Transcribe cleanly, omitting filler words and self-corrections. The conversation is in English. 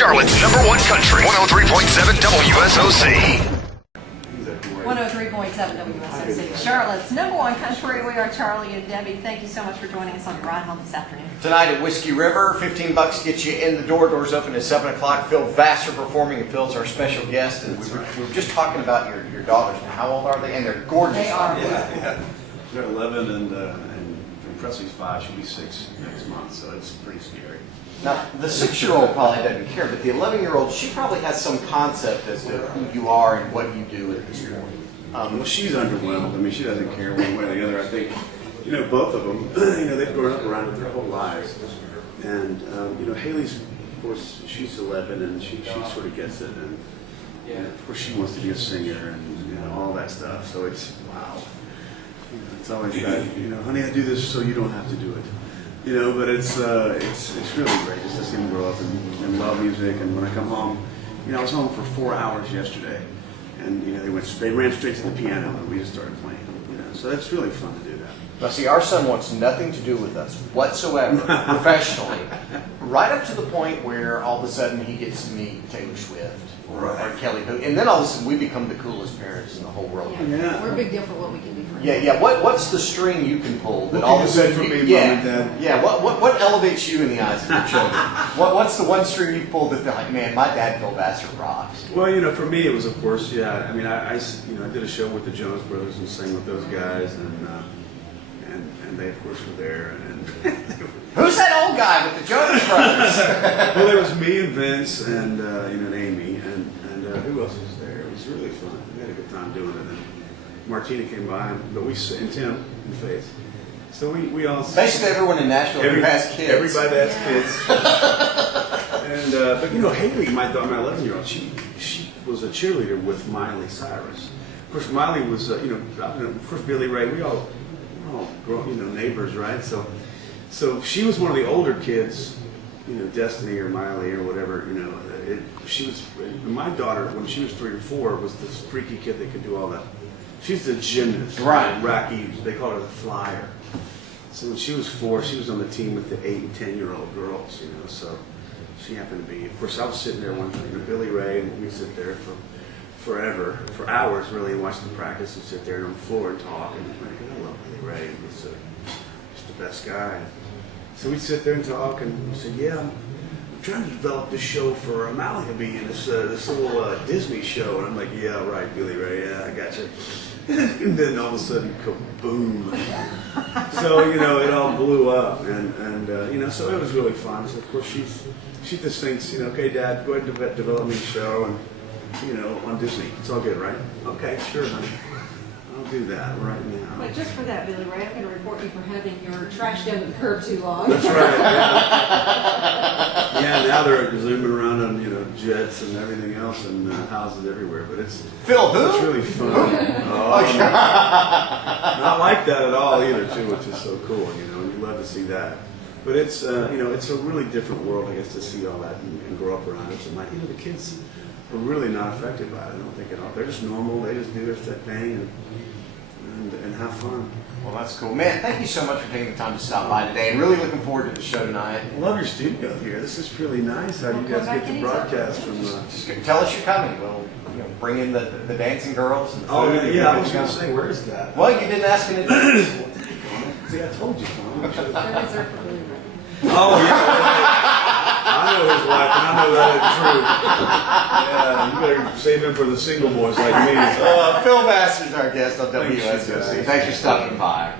Charlotte's #1 country, 103.7 WSOC. 103.7 WSOC, Charlotte's #1 country. We are Charlie and Debbie. Thank you so much for joining us on your ride home this afternoon. Tonight at Whiskey River, $15 gets you in the door. Doors open at 7 o'clock. Phil Vassar performing, and Phil's our special guest. And we were just talking about your daughters. Now, how old are they? And they're gorgeous. They are. Yeah. They're 11 and Presley's 5. She'll be 6 next month, so it's pretty scary. Now, the 6-year-old probably doesn't care, but the 11-year-old, she probably has some concept as to who you are and what you do at this point. Well, she's underwhelmed. I mean, she doesn't care one way or the other. I think, both of them, they've grown up around it their whole lives. And, Haley's, of course, she's 11 and she sort of gets it. And, of course, she wants to be a singer and, all that stuff. So it's, wow. It's always that, honey, I do this so you don't have to do it. But it's really great just to see them grow up and love music. And when I come home, I was home for 4 hours yesterday. And they ran straight to the piano and we just started playing. So it's really fun to do that. Now, see, our son wants nothing to do with us whatsoever, professionally, right up to the point where all of a sudden he gets to meet Taylor Swift or Kelly Hu, and then all of a sudden we become the coolest parents in the whole world. Yeah. We're a big deal for what we can do for Yeah, yeah. What's the string you can pull that What all can of a you say sudden for me, yeah, Mom and Dad? Yeah. What elevates you in the eyes of your children? What's the one string you pulled that they're like, man, my dad Phil Vassar rocks? Well, for me it was, of course, I mean, I did a show with the Jonas Brothers and sang with those guys, and they of course were there. And Who's that old guy with the Jonas Brothers? well, there was me and Vince and and Amy and who else was there? It was really fun. We had a good time doing it. And Martina came by, and Tim and Faith. So we all Basically everyone in Nashville who has kids. Everybody has kids. And but Haley, my 11-year-old, she was a cheerleader with Miley Cyrus. Of course, Miley was of course Billy Ray. We all grown neighbors, right? So she was one of the older kids, Destiny or Miley or whatever. She was my daughter when she was 3 or 4 was this freaky kid that could do all that. She's a gymnast, right? Rocky, they call her the flyer. So when she was 4, she was on the team with the 8 and 10-year-old girls, So she happened to be. Of course, I was sitting there one time with Billy Ray, and we'd sit there for hours, really, and watch them practice and sit there on the floor and talk. And I love Billy Ray. He's just the best guy. So we'd sit there and talk, and we said, "Yeah, I'm trying to develop this show for O'Malley to be in this little Disney show." And I'm like, "Yeah, right, Billy Ray. Yeah, I got you." And then all of a sudden, kaboom! So it all blew up, and so it was really fun. So of course she just thinks, "Okay, Dad, go ahead and develop me a show, and on Disney. It's all good, right?" "Okay, sure, honey. I'll do that right now." But just for that, Billy Ray, I'm going to report you for having your trash down the curb too long. That's right. Yeah, now they're zooming around on jets and everything else and houses everywhere. But it's Phil who? It's really fun. Not like that at all either, too, which is so cool. And you love to see that. But it's it's a really different world, I guess, to see all that and grow up around it. And the kids are really not affected by it. I don't think at all. They're just normal. They just do their thing and have fun. Well, that's cool. Man, thank you so much for taking the time to stop by today, and really looking forward to the show tonight. I love your studio here. This is really nice. How do you guys get the broadcast from? Just tell us you're coming. We'll bring in the dancing girls. And Oh, food. yeah. I was going to say, where is that? Well, you didn't ask in advance. See, I told you, Tom. They're reserved for Billy Ray. Oh, yeah. I know his wife, and I know that is true. Yeah, you better save him for the single boys like me. Phil Vassar's our guest on WSOC. Thanks for stopping by.